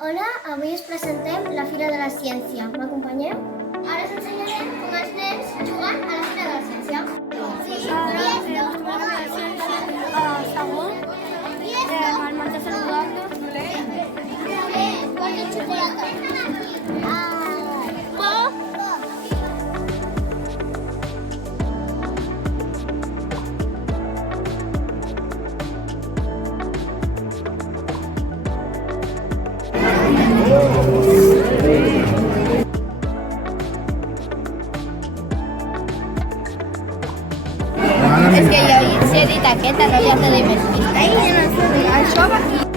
Hola, avui us presentem la Fira de la Ciència. M'acompanyeu? Ara us ensenyarem com els nens juguen a la Fira de la Ciència. Sí, Ara estem a la ciència segon, al mateix saludar-nos. Guarda xocolata. És que jo he dit aquesta, no hi ha de dir més. Això va aquí.